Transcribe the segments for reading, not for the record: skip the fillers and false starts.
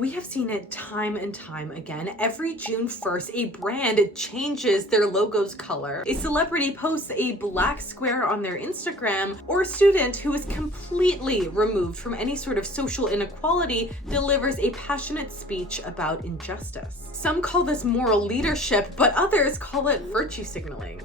We have seen it time and time again. Every June 1st, a brand changes their logo's color. A celebrity posts a black square on their Instagram, or a student who is completely removed from any sort of social inequality delivers a passionate speech about injustice. Some call this moral leadership, but others call it virtue signaling.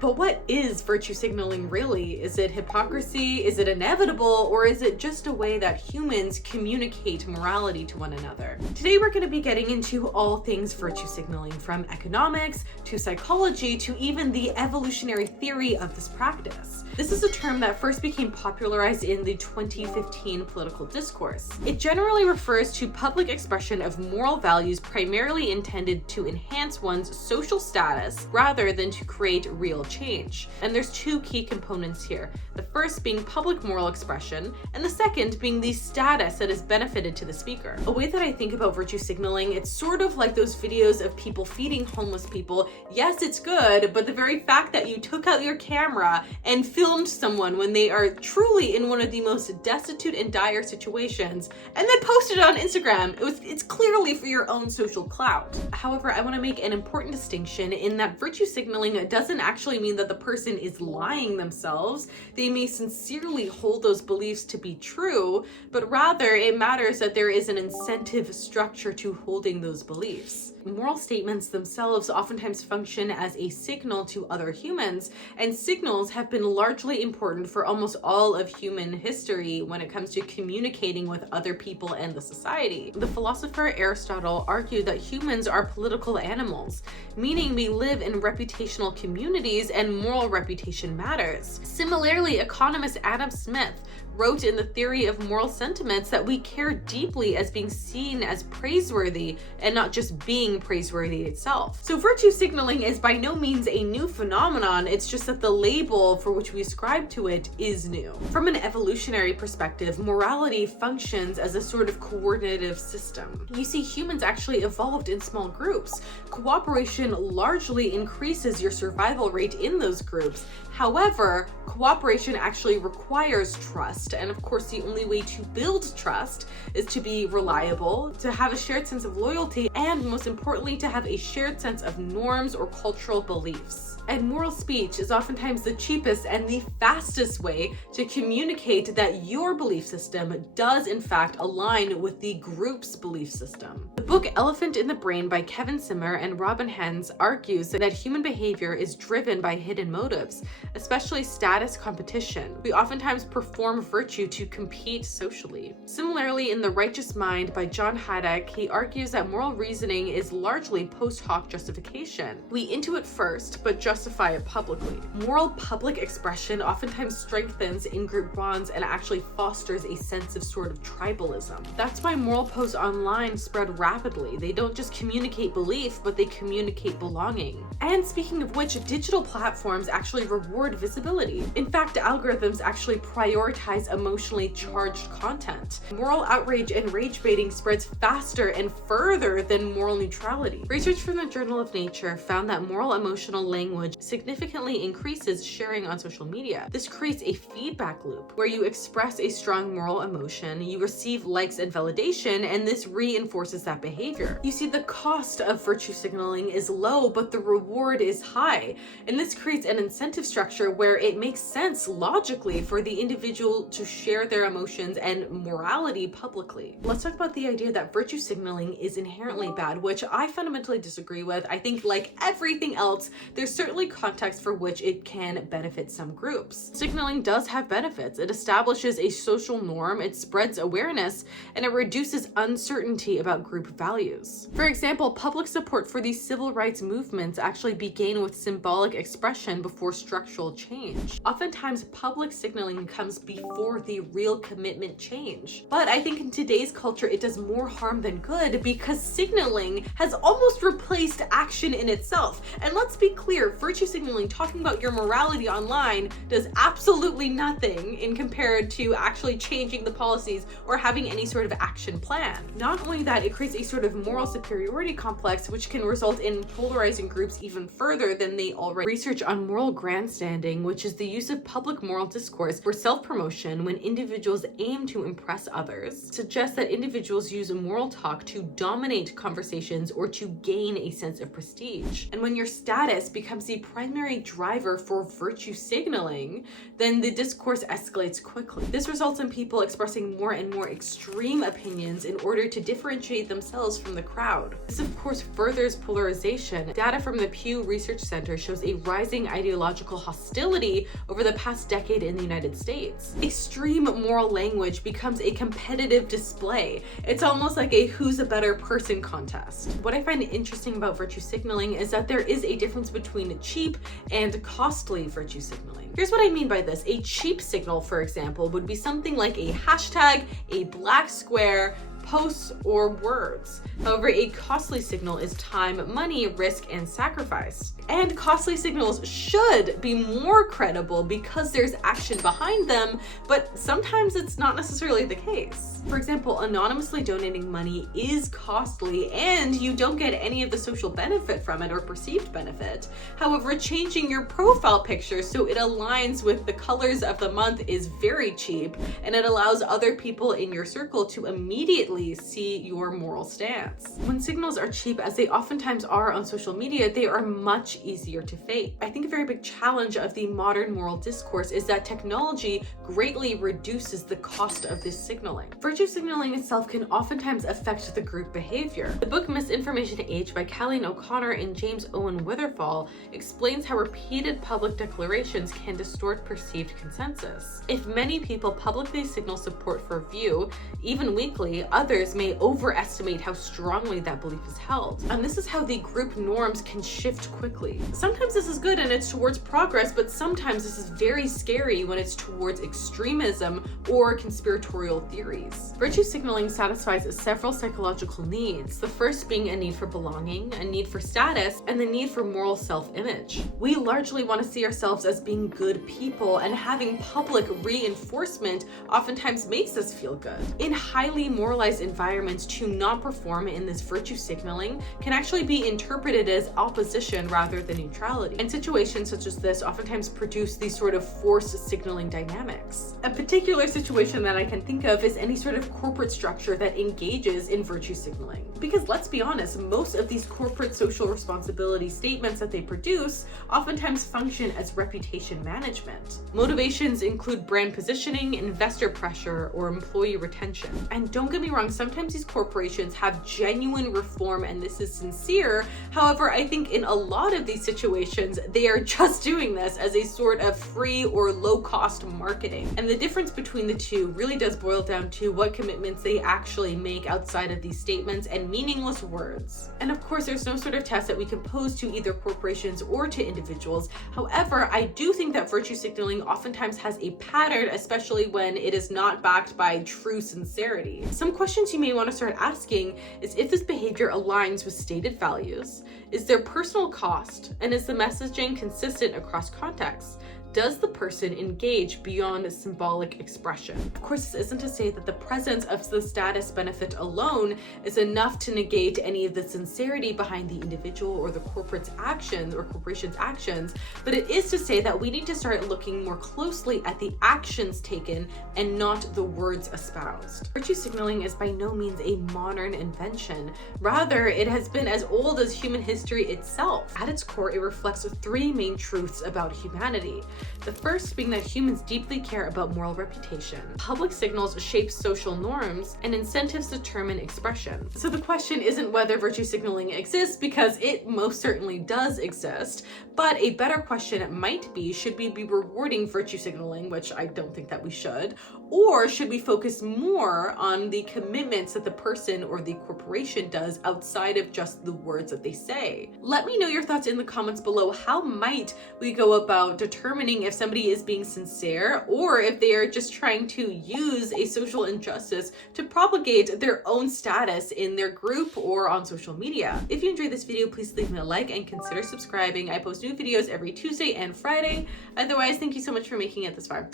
But what is virtue signaling really? Is it hypocrisy? Is it inevitable? Or is it just a way that humans communicate morality to one another? Today we're going to be getting into all things virtue signaling, from economics to psychology to even the evolutionary theory of this practice. This is a term that first became popularized in the 2015 political discourse. It generally refers to public expression of moral values primarily intended to enhance one's social status rather than to create real change. And there's two key components here. The first being public moral expression, and the second being the status that is benefited to the speaker. A way that I think about virtue signaling, it's sort of like those videos of people feeding homeless people. Yes, it's good, but the very fact that you took out your camera and filmed someone when they are truly in one of the most destitute and dire situations, and then posted it on Instagram, it's clearly for your own social clout. However, I want to make an important distinction in that virtue signaling doesn't actually mean that the person is lying themselves. They may sincerely hold those beliefs to be true, but rather it matters that there is an incentive structure to holding those beliefs. Moral statements themselves oftentimes function as a signal to other humans, and signals have been largely important for almost all of human history when it comes to communicating with other people and the society. The philosopher Aristotle argued that humans are political animals, meaning we live in reputational communities and moral reputation matters. Similarly, economist Adam Smith wrote in The Theory of Moral Sentiments that we care deeply as being seen as praiseworthy and not just being praiseworthy itself. So virtue signaling is by no means a new phenomenon, it's just that the label for which we ascribe to it is new. From an evolutionary perspective, morality functions as a sort of coordinative system. You see, humans actually evolved in small groups. Cooperation largely increases your survival rate in those groups. However, cooperation actually requires trust. And of course, the only way to build trust is to be reliable, to have a shared sense of loyalty, and most importantly, to have a shared sense of norms or cultural beliefs. And moral speech is oftentimes the cheapest and the fastest way to communicate that your belief system does in fact align with the group's belief system. The book Elephant in the Brain by Kevin Simmer and Robin Hens argues that human behavior is driven by hidden motives, especially status competition. We oftentimes perform virtue to compete socially. Similarly, in The Righteous Mind by John Haddock, he argues that moral reasoning is largely post hoc justification. We intuit first, but justify it publicly. Moral public expression oftentimes strengthens in-group bonds and actually fosters a sense of sort of tribalism. That's why moral posts online spread rapidly. They don't just communicate belief, but they communicate belonging. And speaking of which, digital platforms actually reward visibility. In fact, algorithms actually prioritize emotionally charged content. Moral outrage and rage baiting spreads faster and further than moral neutrality. Research from the Journal of Nature found that moral emotional language significantly increases sharing on social media. This creates a feedback loop where you express a strong moral emotion, you receive likes and validation, and this reinforces that behavior. You see, the cost of virtue signaling is low, but the reward is high. And this creates an incentive structure where it makes sense logically for the individual to share their emotions and morality publicly. Let's talk about the idea that virtue signaling is inherently bad, which I fundamentally disagree with. I think, like everything else, there's certainly context for which it can benefit some groups. Signaling does have benefits. It establishes a social norm, it spreads awareness, and it reduces uncertainty about group values. For example, public support for these civil rights movements actually began with symbolic expression before structural change. Oftentimes, public signaling comes before the real commitment change. But I think in today's culture, it does more harm than good because signaling has almost replaced action in itself. And let's be clear, virtue signaling, talking about your morality online, does absolutely nothing in compared to actually changing the policies or having any sort of action plan. Not only that, it creates a sort of moral superiority complex, which can result in polarizing groups even further than they already. Research on moral grandstanding, which is the use of public moral discourse for self-promotion perception when individuals aim to impress others, suggests that individuals use moral talk to dominate conversations or to gain a sense of prestige. And when your status becomes the primary driver for virtue signaling, then the discourse escalates quickly. This results in people expressing more and more extreme opinions in order to differentiate themselves from the crowd. This, of course, furthers polarization. Data from the Pew Research Center shows a rising ideological hostility over the past decade in the United States. Extreme moral language becomes a competitive display. It's almost like a who's a better person contest. What I find interesting about virtue signaling is that there is a difference between cheap and costly virtue signaling. Here's what I mean by this. A cheap signal, for example, would be something like a hashtag, a black square, posts, or words. However, a costly signal is time, money, risk, and sacrifice. And costly signals should be more credible because there's action behind them, but sometimes it's not necessarily the case. For example, anonymously donating money is costly and you don't get any of the social benefit from it or perceived benefit. However, changing your profile picture so it aligns with the colors of the month is very cheap, and it allows other people in your circle to immediately see your moral stance. When signals are cheap, as they oftentimes are on social media, they are much easier to fake. I think a very big challenge of the modern moral discourse is that technology greatly reduces the cost of this signaling. Virtue signaling itself can oftentimes affect the group behavior. The book Misinformation Age by Colleen O'Connor and James Owen Witherfall explains how repeated public declarations can distort perceived consensus. If many people publicly signal support for a view, even weakly, others may overestimate how strongly that belief is held. And this is how the group norms can shift quickly. Sometimes this is good and it's towards progress, but sometimes this is very scary when it's towards extremism or conspiratorial theories. Virtue signaling satisfies several psychological needs, the first being a need for belonging, a need for status, and the need for moral self-image. We largely want to see ourselves as being good people, and having public reinforcement oftentimes makes us feel good. In highly moralized environments, to not perform in this virtue signaling can actually be interpreted as opposition rather than neutrality. And situations such as this oftentimes produce these sort of force signaling dynamics. A particular situation that I can think of is any sort of corporate structure that engages in virtue signaling. Because let's be honest, most of these corporate social responsibility statements that they produce oftentimes function as reputation management. Motivations include brand positioning, investor pressure, or employee retention. And don't get me wrong, sometimes these corporations have genuine reform and this is sincere. However, I think in a lot of these situations, they are just doing this as a sort of free or low-cost marketing. And the difference between the two really does boil down to what commitments they actually make outside of these statements and meaningless words. And of course, there's no sort of test that we can pose to either corporations or to individuals. However, I do think that virtue signaling oftentimes has a pattern, especially when it is not backed by true sincerity. Some questions you may want to start asking is if this behavior aligns with stated values, is there personal cost, and is the messaging consistent across contexts? Does the person engage beyond symbolic expression? Of course, this isn't to say that the presence of the status benefit alone is enough to negate any of the sincerity behind the individual or the corporate's actions or corporation's actions, but it is to say that we need to start looking more closely at the actions taken and not the words espoused. Virtue signaling is by no means a modern invention. Rather, it has been as old as human history itself. At its core, it reflects three main truths about humanity. The first being that humans deeply care about moral reputation. Public signals shape social norms, and incentives determine expression. So the question isn't whether virtue signaling exists, because it most certainly does exist, but a better question might be, should we be rewarding virtue signaling, which I don't think that we should, or should we focus more on the commitments that the person or the corporation does outside of just the words that they say? Let me know your thoughts in the comments below. How might we go about determining if somebody is being sincere or if they are just trying to use a social injustice to propagate their own status in their group or on social media? If you enjoyed this video, please leave me a like and consider subscribing. I post new videos every Tuesday and Friday. Otherwise, thank you so much for making it this far.